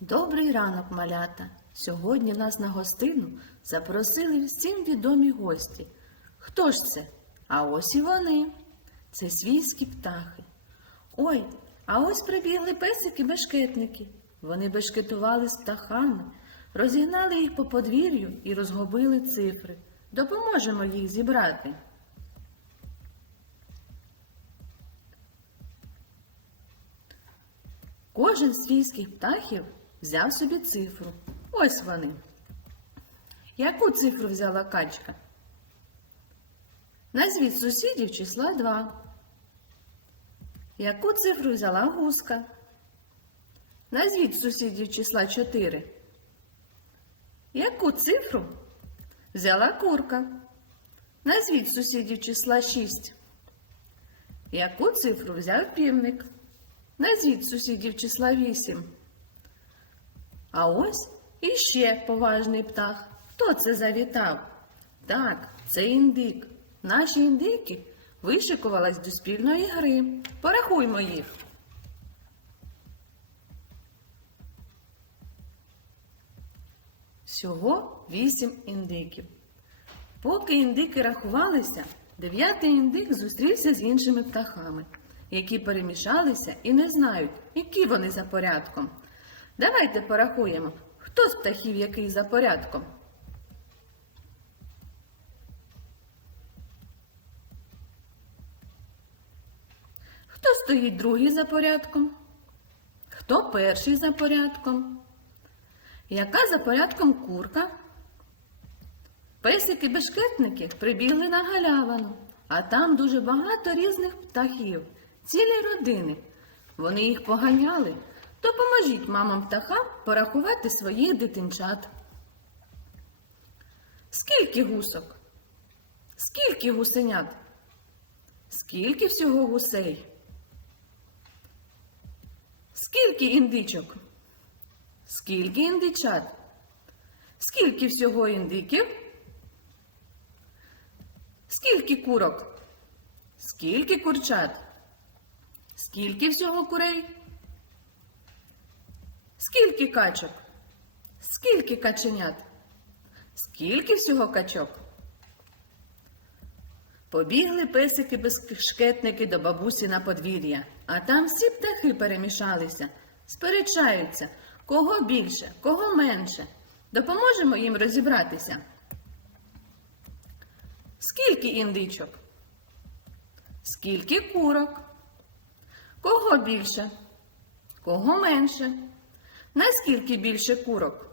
Добрий ранок, малята! Сьогодні нас на гостину запросили всім відомі гості. Хто ж це? А ось і вони. Це свійські птахи. Ой, а ось прибігли песики-бешкетники. Вони бешкетували з птахами, розігнали їх по подвір'ю і розгубили цифри. Допоможемо їх зібрати. Кожен з свійських птахів взяв собі цифру. Ось вони. Яку цифру взяла качка? Назвіть сусідів числа 2. Яку цифру взяла гуска? Назвіть сусідів числа 4. Яку цифру взяла курка? Назвіть сусідів числа 6. Яку цифру взяв півник? Назвіть сусідів числа 8. А ось іще поважний птах. Хто це завітав? Так, це індик. Наші індики вишикувались до спільної гри. Порахуймо їх. Всього вісім індиків. Поки індики рахувалися, дев'ятий індик зустрівся з іншими птахами, які перемішалися і не знають, які вони за порядком. Давайте порахуємо, хто з птахів який за порядком. Хто стоїть другий за порядком? Хто перший за порядком? Яка за порядком курка? Песики-бешкетники прибігли на галявину, а там дуже багато різних птахів, цілі родини. Вони їх поганяли. Допоможіть мамам птахам порахувати своїх дитинчат. Скільки гусок? Скільки гусенят? Скільки всього гусей? Скільки індичок? Скільки індичат? Скільки всього індиків? Скільки курок? Скільки курчат? Скільки всього курей? Скільки качок? Скільки каченят? Скільки всього качок? Побігли песики безшкетники до бабусі на подвір'я, а там всі птахи перемішалися, сперечаються, кого більше, кого менше. Допоможемо їм розібратися. Скільки індичок? Скільки курок? Кого більше? Кого менше? Наскільки більше курок?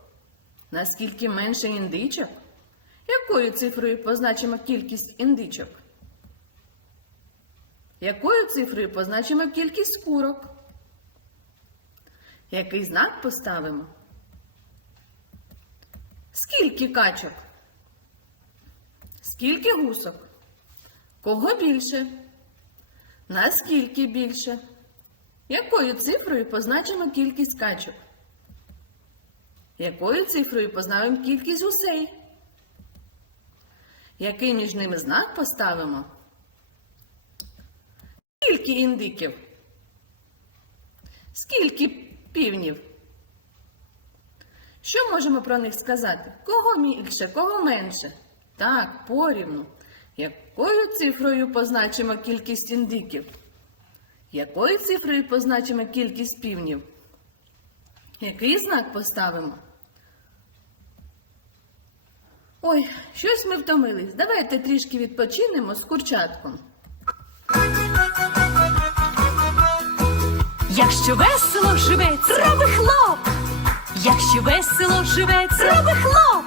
Наскільки менше індичок? Якою цифрою позначимо кількість індичок? Якою цифрою позначимо кількість курок? Який знак поставимо? Скільки качок? Скільки гусок? Кого більше? Наскільки більше? Якою цифрою позначимо кількість качок? Якою цифрою позначимо кількість гусей? Який між ними знак поставимо? Скільки індиків? Скільки півнів? Що можемо про них сказати? Кого більше, кого менше? Так, порівну. Якою цифрою позначимо кількість індиків? Якою цифрою позначимо кількість півнів? Який знак поставимо? Ой, щось ми втомились. Давайте трішки відпочинемо з курчатком. Якщо весело живеться, роби хлоп. Якщо весело живеться, роби хлоп.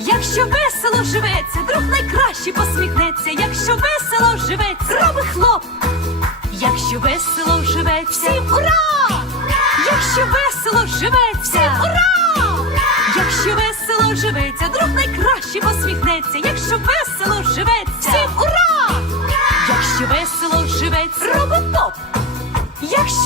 Якщо весело живеться, друг найкраще посміхнеться. Якщо весело живеться, роби хлоп. Якщо весело живеться, всім ура! Якщо весело живеться, всім ура!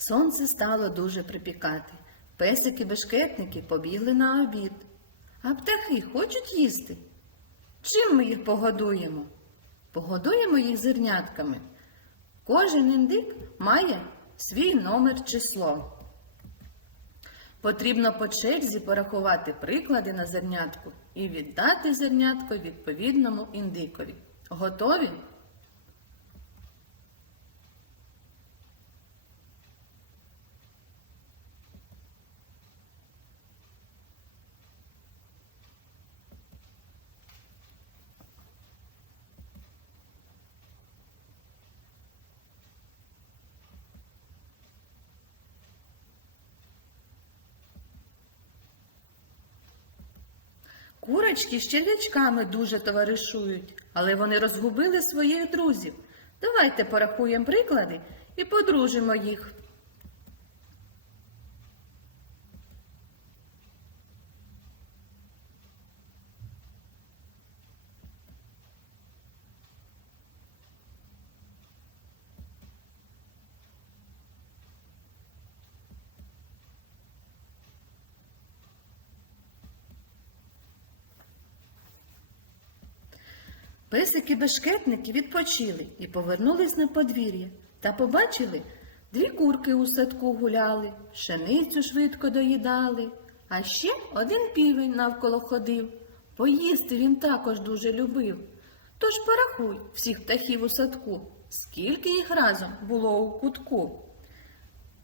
Сонце стало дуже припікати. Песики-бешкетники побігли на обід. А птахи хочуть їсти. Чим ми їх погодуємо? Погодуємо їх зернятками. Кожен індик має свій номер число. Потрібно по черзі порахувати приклади на зернятку і віддати зернятко відповідному індикові. Готові? Курочки з черв'ячками дуже товаришують, але вони розгубили своїх друзів. Давайте порахуємо приклади і подружимо їх. Песики-бешкетники відпочили і повернулись на подвір'я та побачили, дві курки у садку гуляли, пшеницю швидко доїдали, а ще один півень навколо ходив. Поїсти він також дуже любив. Тож порахуй всіх птахів у садку, скільки їх разом було у кутку.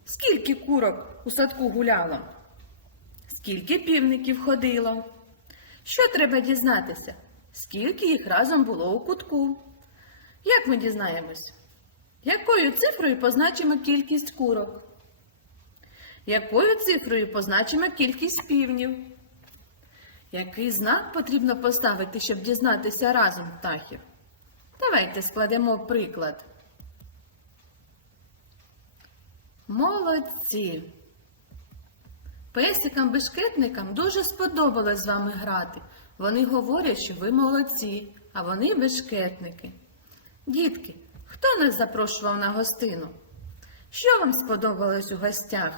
Скільки курок у садку гуляло? Скільки півників ходило? Що треба дізнатися? Скільки їх разом було у кутку? Як ми дізнаємось? Якою цифрою позначимо кількість курок? Якою цифрою позначимо кількість півнів? Який знак потрібно поставити, щоб дізнатися разом птахів? Давайте складемо приклад. Молодці! Песикам-бешкетникам дуже сподобалось з вами грати. Вони говорять, що ви молодці, а вони бешкетники. Дітки, хто нас запрошував на гостину? Що вам сподобалось у гостях?